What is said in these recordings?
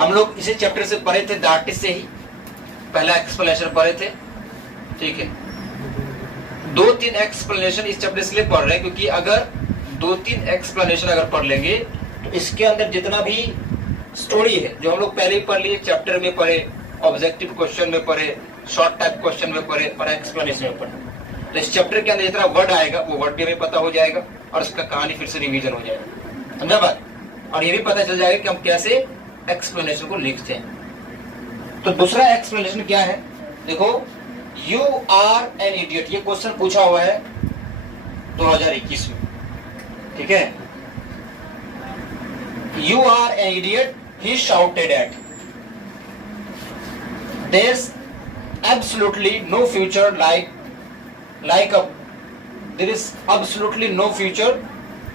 हम लोग इसी चैप्टर से पढ़े थे, द आर्टिस्ट से ही पहला एक्सप्लेनेशन पढ़े थे। ठीक है, 2-3 एक्सप्लेनेशन इस चैप्टर से पढ़ रहे हैं, क्योंकि अगर 2-3 एक्सप्लेनेशन अगर पढ़ लेंगे तो इसके अंदर जितना भी स्टोरी है जो हम लोग पहले ही पढ़ लिए, चैप्टर में पढ़े, ऑब्जेक्टिव क्वेश्चन में पढ़े, शॉर्ट टाइप क्वेश्चन में पढ़े और एक्सप्लेनेशन में पढ़े, तो इस चैप्टर के अंदर जितना वर्ड आएगा वो वर्ड भी हमें पता हो जाएगा और इसका कहानी फिर से रिवीजन हो जाएगा। समझा बात? और ये भी पता चल जाएगा कि हम कैसे एक्सप्लेनेशन को लिखते हैं। तो दूसरा एक्सप्लेनेशन क्या है, देखो, यू आर एन इडियट, ये क्वेश्चन पूछा हुआ है 2021 में। ठीक है, you are an idiot, he shouted at, there absolutely no future like a there is absolutely no future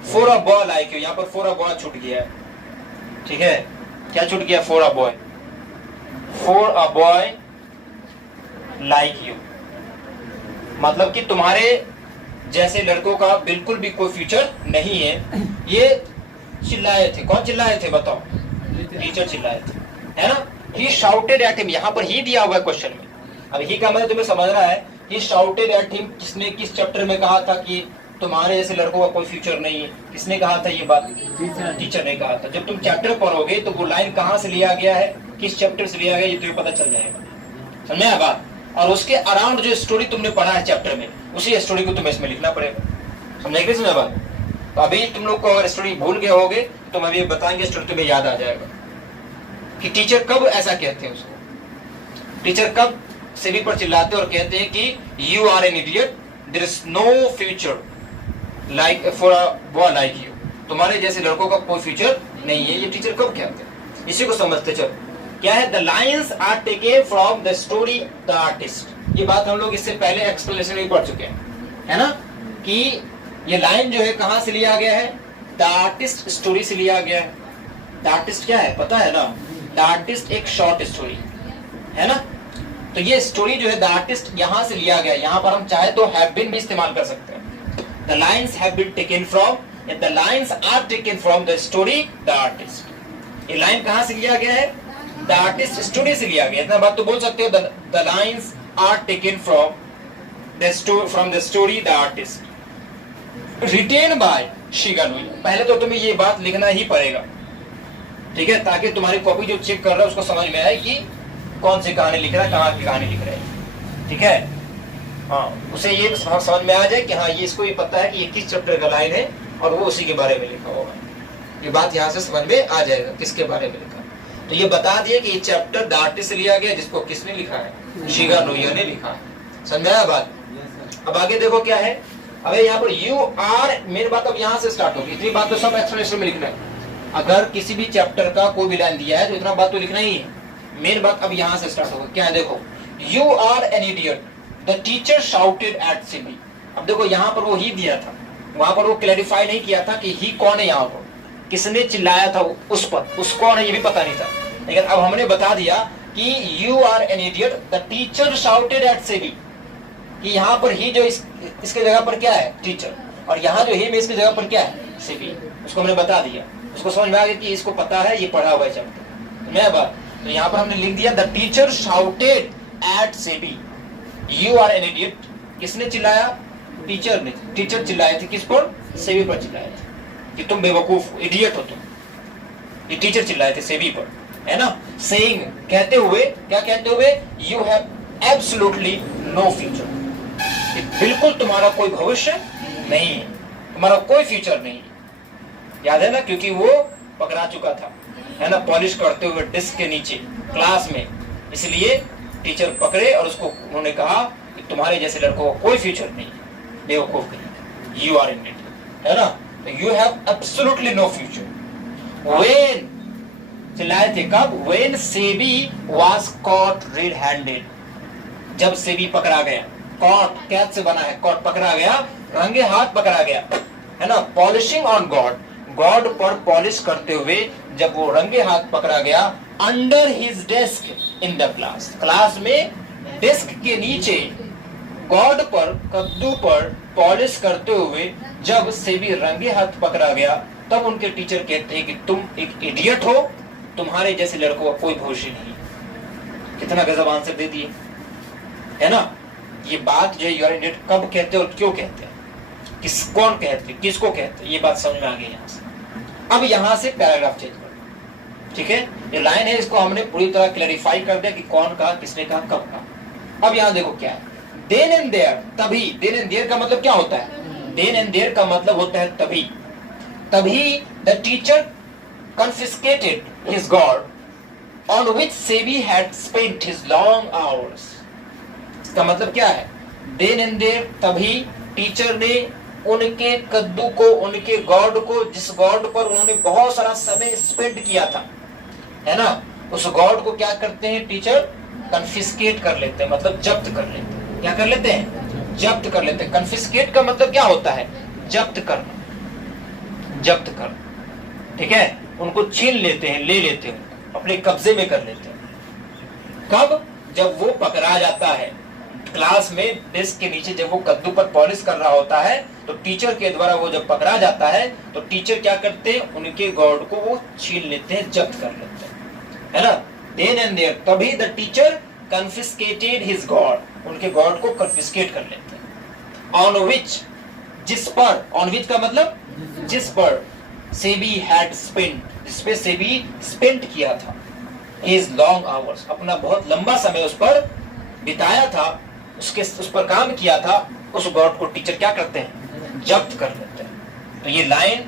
for a boy like you। यहाँ पर for a boy छूट गया है। ठीक है, क्या छूट गया? for a boy, for a boy like you, मतलब कि तुम्हारे जैसे लड़कों का बिल्कुल भी कोई फ्यूचर नहीं है। ये चिल्लाए थे, कौन चिल्लाए थे बताओ? टीचर चिल्लाए थे, है ना। ही शाउटेड एट हिम, यहाँ पर ही दिया हुआ है क्वेश्चन में। अब ही का मतलब तुम्हें समझना है, ही शाउटेड एट हिम, किसने किस चैप्टर में कहा था कि तुम्हारे जैसे लड़कों का कोई फ्यूचर नहीं है? किसने कहा था ये बात? टीचर ने कहा था। जब तुम चैप्टर पढ़ोगे तो वो लाइन कहाँ से लिया गया है, किस चैप्टर से लिया गया, ये तुम्हें पता चल जाएगा। समझे बात? और उसके अराउंड जो स्टोरी तुमने पढ़ा है चैप्टर में, उसी स्टोरी को तुम्हें इसमें लिखना पड़ेगा। समझे समझा बात? तो अभी तुम लोग को अगर स्टोरी भूल गए होगे तो मैं भी बताएंगे, स्टोरी तुम्हें याद आ जाएगा कि टीचर कब ऐसा कहते हैं उसको। टीचर कब सेवी पर चिल्लाते और कहते हैं कि you are an idiot, there is no future like for a boy like you, तुम्हारे जैसे लड़कों का कोई फ्यूचर नहीं है। ये टीचर कब कहते हैं, इसी को समझते चलो। क्या है? The lines are taken from the story the artist. ये बात हम लोग इससे पहले एक्सप्लेनेशन में पढ़ चुके हैं, है ना, कि ये लाइन जो है कहां से लिया गया है? द आर्टिस्ट स्टोरी से लिया गया है। द आर्टिस्ट क्या है पता है ना? द आर्टिस्ट एक शॉर्ट स्टोरी है ना। तो ये स्टोरी जो है द आर्टिस्ट यहां से लिया गया। यहां पर हम चाहे तो हैव बीन भी इस्तेमाल कर सकते हैं। The lines have been taken from, the lines are taken from the story the artist. ये लाइन कहां से लिया गया है? द आर्टिस्ट स्टोरी से लिया गया। इतना बात तो बोल सकते हो, the lines are taken from the story the artist written by Shiganui. पहले तो तुम्हें ये बात लिखना ही पड़ेगा, ठीक है, ताकि तुम्हारी कॉपी जो चेक कर रहा है उसको समझ में आए कि कौन सी कहानी लिख रहा है, कहाँ की कहानी लिख रहा है। ठीक है, हाँ, उसे ये समझ में आ जाए कि हाँ ये इसको ये पता है कि ये किस चैप्टर का लाइन है और वो उसी के बारे में लिखा होगा। ये बात यहाँ से समझ में आ जाएगा किसके बारे में लिखा। तो ये बता दिए कि ये चैप्टर द आर्टिस्ट से लिया गया, जिसको किसने लिखा है? शिगानुई ने लिखा है। समझाया बात? अब आगे देखो क्या है। अब यहाँ पर यू आर, मेन बात अब यहाँ से स्टार्ट होगी। इतनी बात तो सब एक्सप्लेनेशन में लिखना है। अगर किसी भी चैप्टर का कोई भी लाइन दिया है तो इतना बात तो लिखना ही है। मेन बात अब यहाँ से स्टार्ट होगा। क्या है देखो, you are an idiot, the teacher shouted at Simi. अब देखो यहाँ पर वो ही दिया था, वहां पर वो क्लैरिफाई नहीं किया था कि ही कौन है, यहाँ पर किसने चिल्लाया था उस पर, उस कौन है ये भी पता नहीं था। लेकिन अब हमने बता दिया कि you are an idiot, the teacher shouted at Simi, कि यहाँ पर ही जो इसके जगह पर क्या है? टीचर, और यहाँ जो ही में इसकी जगह पर क्या है? सिमी। उसको हमने बता दिया, उसको समझ में आ गया कि इसको पता है, ये पढ़ा हुआ है चैप्टर। मैं बात तो यहाँ पर हमने लिख दिया the teacher shouted at Sebi, you are an idiot. किसने चिल्लाया? टीचर ने। टीचर चिल्लाए थे किस पर? सेबी पर चिल्लाए थे कि तुम बेवकूफ हो, इडियट हो तुम। ये टीचर चिल्लाए थे सेबी पर, है ना। सेइंग, कहते हुए, क्या कहते हुए? You have absolutely no future, बिल्कुल तुम्हारा कोई भविष्य नहीं है, तुम्हारा कोई फ्यूचर नहीं है। याद है ना, क्योंकि वो पकड़ा चुका था, है ना, पॉलिश करते हुए डिस्क के नीचे क्लास में। इसलिए टीचर पकड़े और उसको उन्होंने कहा कि तुम्हारे जैसे लड़कों का कोई फ्यूचर नहीं है, बेवकूफ नहीं, यू आर इन इट, है ना। तो you have absolutely no future. When चिल्लाए थे कब? When Sebi was caught red handed, जब सेबी पकड़ा गया। कॉट कैच से बना है, कॉट पकड़ा गया, रंगे हाथ पकड़ा गया, है ना। पॉलिशिंग ऑन गॉड, गॉड पर पॉलिश करते हुए जब वो रंगे हाथ पकड़ा गया, under his desk in the class, class में डेस्क के नीचे गॉड पर, कद्दू पर पॉलिश करते हुए जब सेबी रंगे हाथ पकड़ा गया, तब उनके टीचर कहते हैं कि तुम एक इडियट हो, तुम्हारे जैसे लड़कों का कोई भविष्य नहीं। कितना गजब आंसर दे दिए, है ना। ये बात जो यू आर एन इडियट कब कहते हैं और क्यों कहते हैं, कौन कहते हैं, किसको कहते हैं, ये बात समझ में आ गई यहाँ से। अब यहाँ से पैराग्राफ चेंज कर, ठीक है। ये लाइन है, इसको हमने पूरी तरह क्लैरिफाई कर दिया कि कौन कहा, किसने कहा, कब कहा। अब यहाँ देखो क्या है, देन एंड देयर, तभी। देन एंड देयर का मतलब क्या होता है, देन एंड देयर का मतलब होता है तभी। तभी the teacher confiscated his god on which Sebi had spent his long hours। इसका मतलब क्या है, देन एंड देयर, तभी टीचर ने उनके कद्दू को, उनके गॉड को, जिस गॉड पर उन्होंने बहुत सारा समय स्पेंड किया था, है ना, उस गॉड को क्या करते हैं टीचर, कन्फिस्केट कर लेते हैं, मतलब जब्त कर लेते हैं। क्या कर लेते हैं, जब्त कर लेते हैं। कन्फिस्केट का मतलब क्या होता है, जब्त करना, जब्त करना, ठीक है। उनको छीन लेते हैं, ले लेते हैं, अपने कब्जे में कर लेते हैं। कब, जब वो पकड़ा जाता है क्लास में, डेस्क के नीचे जब वो कद्दू पर पॉलिश कर रहा होता है, तो टीचर के द्वारा वो जब पकड़ा जाता है तो टीचर क्या करते हैं, उनके गॉड को वो छीन लेते हैं, जब्त कर लेते हैं, है ना। देन एंड देयर, तभी the teacher confiscated his God, उनके गॉड को कन्फिस्केट कर लेते हैं। ऑन विच, जिस पर, ऑन विच का मतलब जिस पर, सेबी हैड स्पेंट, जिसपे सेबी स्पेंट किया था, हिज लॉन्ग आवर्स, अपना बहुत लंबा समय उस पर बिताया था, उस पर काम किया था, उस गॉड को टीचर क्या करते हैं, जब्त कर लेते हैं। तो ये लाइन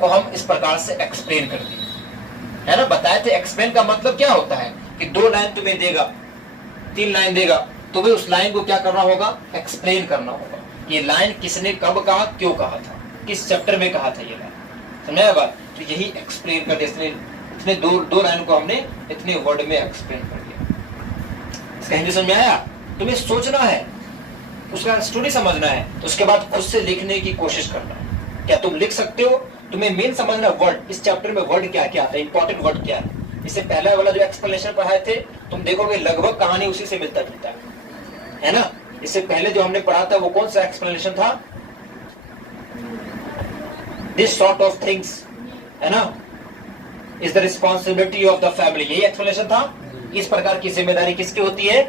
को हम इस प्रकार से एक्सप्लेन कर दिए, है ना। बताए थे एक्सप्लेन का मतलब क्या होता है कि 2 लाइन तुम्हें देगा, 3 लाइन देगा, तुम्हें उस लाइन को क्या करना होगा, एक्सप्लेन करना होगा। ये लाइन किसने कब कहा, क्यों कहा था, किस चैप्टर में कहा था ये लाइन, समझा बात। तो यही एक्सप्लेन कर दिया, इतने दो लाइन को हमने इतने वर्ड में एक्सप्लेन कर दिया। इसका हिंदी समझ में आया, तुम्हें सोचना है, उसका स्टोरी समझना है, तो उसके बाद खुद से लिखने की कोशिश करना। क्या तुम लिख सकते हो, तुम्हें मेन समझना वर्ड, इस चैप्टर में वर्ड क्या क्या आता है, इंपॉर्टेंट वर्ड क्या है। इससे पहला वाला जो एक्सप्लेनेशन पढ़ाए थे, तुम देखोगे लगभग कहानी उसी से मिलता जुलता है ना। इससे पहले जो हमने पढ़ा था वो कौन सा एक्सप्लेनेशन था, दिस सॉर्ट ऑफ थिंग्स, है ना, is the responsibility of the family, यही एक्सप्लेनेशन था। इस प्रकार की जिम्मेदारी किसकी होती है,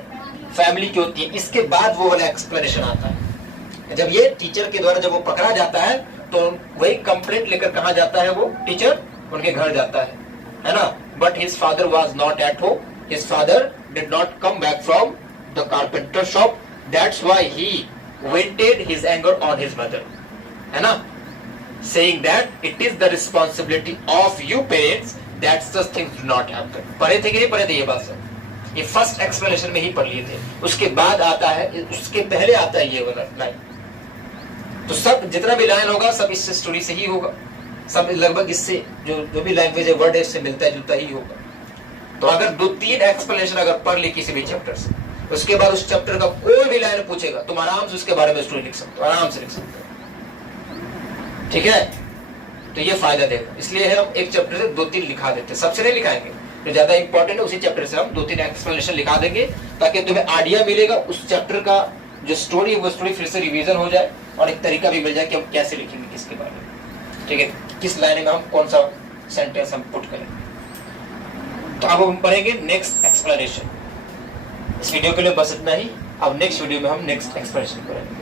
फैमिली की होती है। इसके बाद वो वाला एक्सप्लेनेशन आता है, जब ये टीचर के द्वारा जब वो पकड़ा जाता है तो वही कंप्लेंट लेकर कहाँ जाता है, वो टीचर उनके घर जाता है ना। But his father was not at home, his father did not come back from the carpenter shop, that's why he vented his anger on his mother, है ना, saying that it is the responsibility of you parents that such things do not happen। पढ़े थे कि नहीं पढ़े थे ये बात सब, ये फर्स्ट एक्सप्लेनेशन में ही पढ़ लिए थे। उसके बाद आता है, उसके पहले आता है ये वाला लाइन। तो सब जितना भी लाइन होगा सब इस स्टोरी से ही होगा, सब लगभग इससे जो भी लैंग्वेज है, वर्ड है, इससे मिलता जुलता ही होगा। तो अगर 2-3 एक्सप्लेनेशन अगर पढ़ ली किसी भी चैप्टर से, उसके बाद उस चैप्टर का कोई भी लाइन पूछेगा, तुम आराम से उसके बारे में स्टोरी लिख सकते हो, आराम से लिख सकते हो, ठीक है। तो ये फायदा देगा, इसलिए हम एक चैप्टर से 2-3 लिखा देते, सबसे नहीं लिखाएंगे, जो ज्यादा इंपॉर्टेंट है उसी चैप्टर से हम 2-3 एक्सप्लेनेशन लिखा देंगे, ताकि तुम्हें आइडिया मिलेगा उस चैप्टर का जो स्टोरी है वो स्टोरी फिर से रिवीजन हो जाए और एक तरीका भी मिल जाए कि हम कैसे लिखेंगे, किसके बारे में, ठीक है, किस लाइन में हम कौन सा सेंटेंस हम पुट करेंगे। तो अब हम पढ़ेंगे नेक्स्ट एक्सप्लेनेशन। इस वीडियो के लिए बस इतना ही, अब नेक्स्ट वीडियो में हम नेक्स्ट एक्सप्लेनेशन करेंगे।